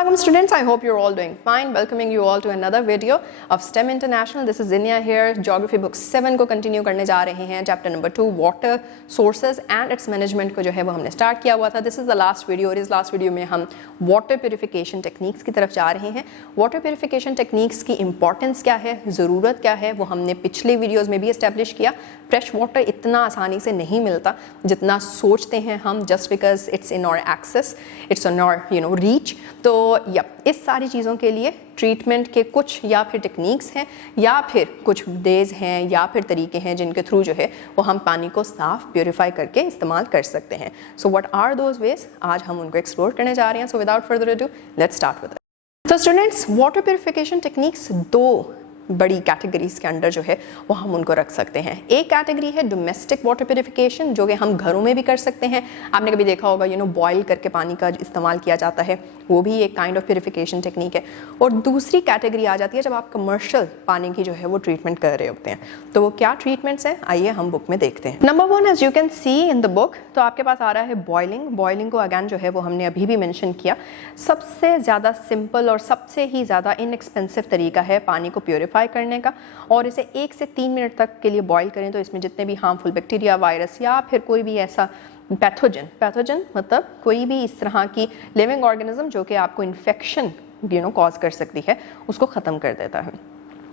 Assalamualaikum students, I hope you're all doing fine. Welcoming you all to another video of STEM International. This is Zinia here. Geography book 7 को continue करने जा रहे हैं. Chapter number 2 water sources and it's management को जो है वो हमने स्टार्ट किया हुआ था. This is the last video और इस लास्ट वीडियो में हम वाटर प्योरीफिकेशन टेक्निक्स की तरफ जा रहे हैं. वाटर प्योरीफिकेशन टेक्निक्स की इंपॉर्टेंस क्या है, ज़रूरत क्या है, वो हमने पिछले वीडियोज़ में भी इस्टेब्लिश किया. फ्रेश वाटर इतना आसानी से नहीं मिलता जितना सोचते हैं हम, just because it's in our access, it's in our reach. तो या इस सारी चीज़ों के लिए ट्रीटमेंट के कुछ या फिर टेक्निक्स हैं या फिर कुछ डेज हैं या फिर तरीके हैं जिनके थ्रू जो है वो हम पानी को साफ प्योरीफाई करके इस्तेमाल कर सकते हैं. So what are those ways, आज हम उनको एक्सप्लोर करने जा रहे हैं. So without further ado let's start with it. तो स्टूडेंट्स, वाटर प्योरीफिकेशन टेक्निक्स दो बड़ी कैटेगरीज के अंडर जो है वो हम उनको रख सकते हैं. एक कैटेगरी है डोमेस्टिक वाटर प्योरीफिकेशन, जो कि हम घरों में भी कर सकते हैं. आपने कभी देखा होगा बॉयल करके पानी का इस्तेमाल किया जाता है, वो भी एक काइंड ऑफ प्योरीफिकेशन टेक्निक है. और दूसरी कैटेगरी आ जाती है जब आप कमर्शियल पानी की जो है वो ट्रीटमेंट कर रहे होते हैं. तो वो क्या ट्रीटमेंट्स हैं, आइए हम बुक में देखते हैं. Number 1, as you can see in the book, तो आपके पास आ रहा है बॉयलिंग. बॉयलिंग को अगैन जो है वो हमने अभी भी मेंशन किया, सबसे ज़्यादा सिंपल और सबसे ही ज़्यादा इनएक्सपेंसिव तरीका है पानी को प्योरीफाई करने का. और इसे 1 से 3 मिनट तक के लिए बॉयल करें तो इसमें जितने भी हार्मफुल बैक्टीरिया, वायरस या फिर कोई भी ऐसा पैथोजन मतलब कोई भी इस तरह की लिविंग ऑर्गेनिज्म जो कि आपको इन्फेक्शन कॉज कर सकती है, उसको ख़त्म कर देता है.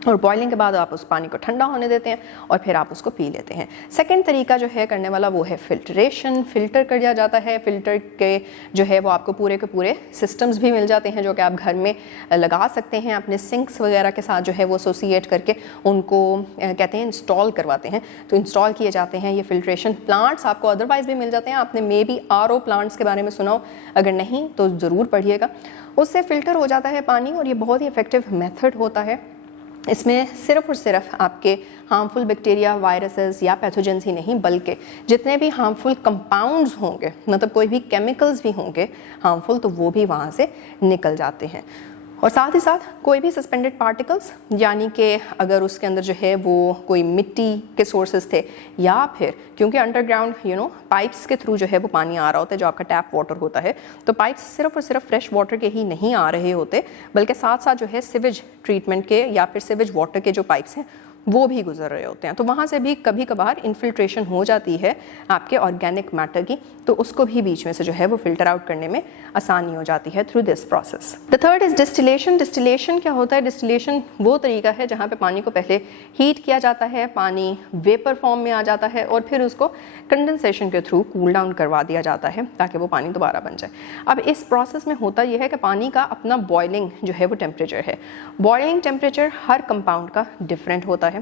और बॉइलिंग के बाद आप उस पानी को ठंडा होने देते हैं और फिर आप उसको पी लेते हैं. सेकंड तरीका जो है करने वाला वो है फिल्ट्रेशन. फिल्टर कर दिया जाता है. फिल्टर के जो है वो आपको पूरे के पूरे सिस्टम्स भी मिल जाते हैं जो कि आप घर में लगा सकते हैं. अपने सिंक्स वगैरह के साथ जो है वो एसोसिएट करके उनको कहते हैं इंस्टॉल करवाते हैं. तो इंस्टॉल किए जाते हैं ये फिल्ट्रेशन प्लांट्स. आपको अदरवाइज भी मिल जाते हैं. आपने मे बी RO प्लांट्स के बारे में सुना हो, अगर नहीं तो ज़रूर पढ़िएगा. उससे फ़िल्टर हो जाता है पानी और ये बहुत ही इफेक्टिव मेथड होता है. इसमें सिर्फ और सिर्फ आपके हार्मफुल बैक्टीरिया, वायरसेस या पैथोजेंस ही नहीं, बल्कि जितने भी हार्मफुल कंपाउंड्स होंगे, मतलब कोई भी केमिकल्स भी होंगे हार्मफुल, तो वो भी वहाँ से निकल जाते हैं. और साथ ही साथ कोई भी सस्पेंडेड पार्टिकल्स, यानी कि अगर उसके अंदर जो है वो कोई मिट्टी के सोर्सेज थे या फिर क्योंकि अंडरग्राउंड पाइप्स के थ्रू जो है वो पानी आ रहा होता है, जो आपका टैप वाटर होता है, तो पाइप्स सिर्फ और सिर्फ फ्रेश वाटर के ही नहीं आ रहे होते, बल्कि साथ साथ जो है सिवेज ट्रीटमेंट के या फिर सिवेज वाटर के जो पाइप्स हैं वो भी गुजर रहे होते हैं. तो वहाँ से भी कभी कभार इन्फिल्ट्रेशन हो जाती है आपके ऑर्गेनिक मैटर की, तो उसको भी बीच में से जो है वो फिल्टर आउट करने में आसानी हो जाती है through this process. The third is distillation. Distillation क्या होता है? डिस्टिलेशन वो तरीका है जहाँ पे पानी को पहले हीट किया जाता है, पानी वेपर फॉर्म में आ जाता है और फिर उसको कंडेंसेशन के थ्रू कूल डाउन करवा दिया जाता है ताकि वो पानी दोबारा बन जाए. अब इस प्रोसेस में होता यह है कि पानी का अपना बॉइलिंग जो है वो टेम्परेचर है. बॉइलिंग टेम्परेचर हर कंपाउंड का डिफरेंट होता है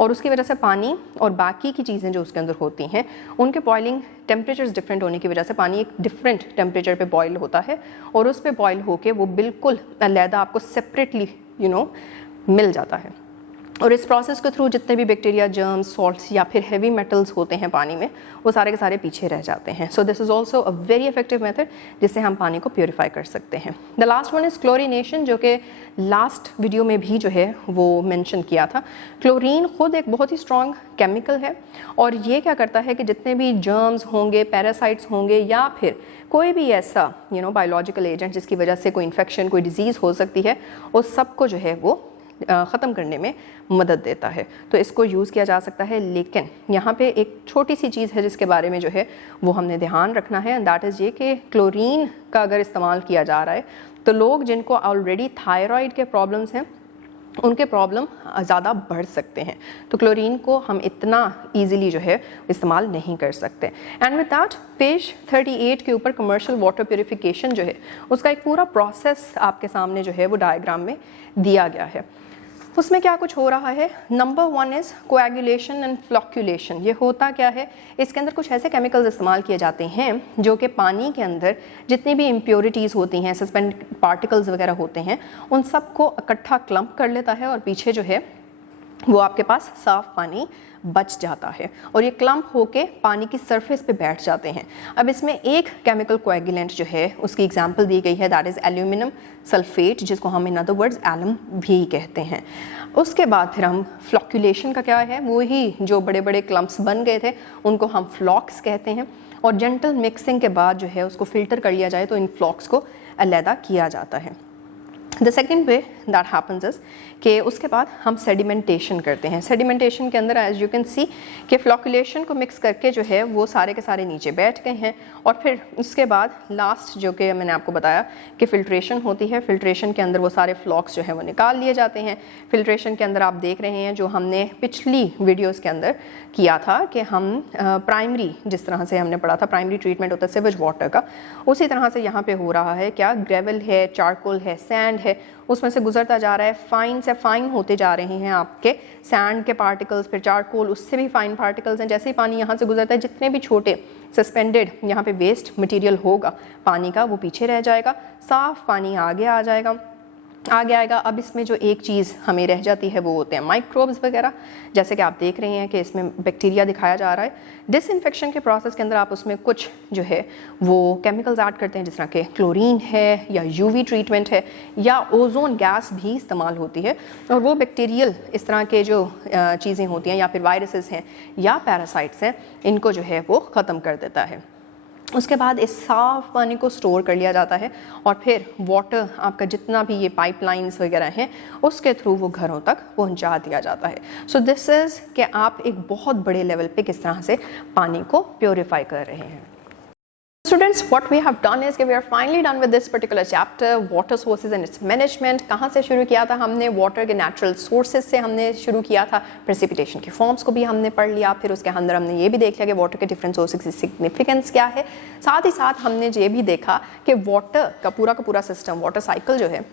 और उसकी वजह से पानी और बाकी की चीज़ें जो उसके अंदर होती हैं उनके बॉइलिंग टेम्परेचर्स डिफरेंट होने की वजह से पानी एक डिफरेंट टेम्परेचर पे बॉयल होता है और उस पे बॉयल होके वो बिल्कुल अलहदा आपको सेपरेटली मिल जाता है. और इस प्रोसेस के थ्रू जितने भी बैक्टीरिया, जर्म्स, सॉल्ट्स या फिर हेवी मेटल्स होते हैं पानी में, वो सारे के सारे पीछे रह जाते हैं. So this is also a very effective method जिससे हम पानी को प्योरीफाई कर सकते हैं. The last one is chlorination, जो कि लास्ट वीडियो में भी जो है वो मेंशन किया था. क्लोरीन खुद एक बहुत ही स्ट्रॉन्ग केमिकल है और ये क्या करता है कि जितने भी जर्म्स होंगे, पैरासाइट्स होंगे या फिर कोई भी ऐसा बायोलॉजिकल एजेंट जिसकी वजह से कोई इन्फेक्शन, कोई डिजीज़ हो सकती है, उस सबको जो है वो ख़त्म करने में मदद देता है. तो इसको यूज़ किया जा सकता है. लेकिन यहाँ पे एक छोटी सी चीज़ है जिसके बारे में जो है वो हमने ध्यान रखना है, एंड दैट इज़ ये कि क्लोरीन का अगर इस्तेमाल किया जा रहा है तो लोग जिनको ऑलरेडी थायराइड के प्रॉब्लम्स हैं उनके प्रॉब्लम ज़्यादा बढ़ सकते हैं. तो क्लोरीन को हम इतना ईजिली जो है इस्तेमाल नहीं कर सकते. एंड विद दैट पेज 38 के ऊपर कमर्शियल वाटर प्योरीफिकेशन जो है उसका एक पूरा प्रोसेस आपके सामने जो है वो डायग्राम में दिया गया है. उसमें क्या कुछ हो रहा है? Number 1 is coagulation and flocculation. ये होता क्या है? इसके अंदर कुछ ऐसे केमिकल्स इस्तेमाल किए जाते हैं जो कि पानी के अंदर जितनी भी इम्प्योरिटीज़ होती हैं, सस्पेंड पार्टिकल्स वगैरह होते हैं, उन सबको इकट्ठा क्लम्प कर लेता है और पीछे जो है वो आपके पास साफ पानी बच जाता है और ये क्लम्प होके पानी की सरफेस पे बैठ जाते हैं. अब इसमें एक केमिकल कोएगुलेंट जो है उसकी एग्जांपल दी गई है, दैट इज़ एल्यूमिनियम सल्फेट, जिसको हम इन अदर वर्ड्स एलम भी कहते हैं. उसके बाद फिर हम फ्लॉक्यूलेशन का क्या है, वो ही जो बड़े बड़े क्लम्प्स बन गए थे उनको हम फ्लॉक्स कहते हैं. और जेंटल मिक्सिंग के बाद जो है उसको फिल्टर कर लिया जाए तो इन फ्लॉक्स को अलहदा किया जाता है. The second way that happens is कि उसके बाद हम सेडिमेंटेशन करते हैं। सेडिमेंटेशन के अंदर एज यू कैन सी कि फ्लोकुलेशन को मिक्स करके जो है वो सारे के सारे नीचे बैठ गए हैं, और फिर उसके बाद लास्ट जो कि मैंने आपको बताया कि फ़िल्ट्रेशन होती है, फ़िल्ट्रेशन के अंदर वो सारे फ्लॉक्स जो है वो निकाल लिए जाते हैं। फ़िल्ट्रेशन के अंदर आप देख रहे हैं जो हमने पिछली वीडियोज़ के अंदर किया था कि हम प्राइमरी जिस तरह से हमने पढ़ा था प्राइमरी ट्रीटमेंट होता है सीवेज वाटर का, उसी तरह से यहाँ पे हो रहा है। क्या ग्रेवल है, चारकोल है, सैंड है, उसमें से गुजरता जा रहा है, फाइन से फाइन होते जा रहे हैं आपके सैंड के पार्टिकल्स, फिर चारकोल उससे भी फाइन पार्टिकल्स हैं। जैसे ही पानी यहाँ से गुजरता है जितने भी छोटे सस्पेंडेड यहाँ पे वेस्ट मटेरियल होगा पानी का वो पीछे रह जाएगा, साफ पानी आगे आएगा। अब इसमें जो एक चीज़ हमें रह जाती है वो होते हैं माइक्रोब्स वगैरह, जैसे कि आप देख रहे हैं कि इसमें बैक्टीरिया दिखाया जा रहा है। डिसइंफेक्शन के प्रोसेस के अंदर आप उसमें कुछ जो है वो केमिकल्स ऐड करते हैं, जिस तरह के क्लोरीन है या यूवी ट्रीटमेंट है या ओजोन गैस भी इस्तेमाल होती है, और वो बैक्टीरियल इस तरह के जो चीज़ें होती हैं या फिर वायरसेस हैं या पैरासाइट्स हैं, इनको जो है वो ख़त्म कर देता है। उसके बाद इस साफ़ पानी को स्टोर कर लिया जाता है, और फिर वाटर आपका जितना भी ये पाइपलाइंस वगैरह हैं उसके थ्रू वो घरों तक पहुंचा दिया जाता है। सो दिस इज़ कि आप एक बहुत बड़े लेवल पे किस तरह से पानी को प्योरीफाई कर रहे हैं। Students, what we have done is कि we are finally done with this particular chapter, water sources and its management। कहाँ से शुरू किया था हमने? वाटर के नेचुरल सोर्सेज से हमने शुरू किया था, प्रेसिपिटेशन की फॉर्म्स को भी हमने पढ़ लिया, फिर उसके अंदर हमने ये भी देख लिया कि वाटर के डिफरेंट सोर्सेज की सिग्निफिकेंस क्या है। साथ ही साथ हमने ये भी देखा कि वाटर का पूरा सिस्टम, वाटर साइकिल जो है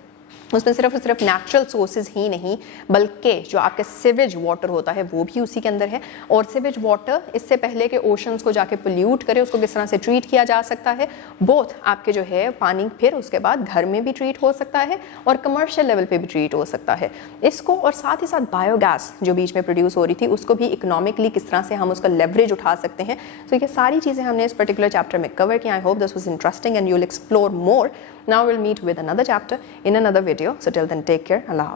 उसमें सिर्फ और सिर्फ नेचुरल सोर्सेज ही नहीं बल्कि जो आपके सीवेज वाटर होता है वो भी उसी के अंदर है, और सीवेज वाटर इससे पहले कि ओशंस को जाके पोल्यूट करे उसको किस तरह से ट्रीट किया जा सकता है। बोथ आपके जो है पानी फिर उसके बाद घर में भी ट्रीट हो सकता है और कमर्शियल लेवल पे भी ट्रीट हो सकता है इसको, और साथ ही साथ बायोगैस जो बीच में प्रोड्यूस हो रही थी उसको भी इकोनॉमिकली किस तरह से हम उसका लेवरेज उठा सकते हैं। तो ये सारी चीज़ें हमने इस पर्टिकुलर चैप्टर में कवर किया। I hope this was interesting and you will explore more. Now we'll meet with another chapter in another video. So till then, take care. Allah Hafiz.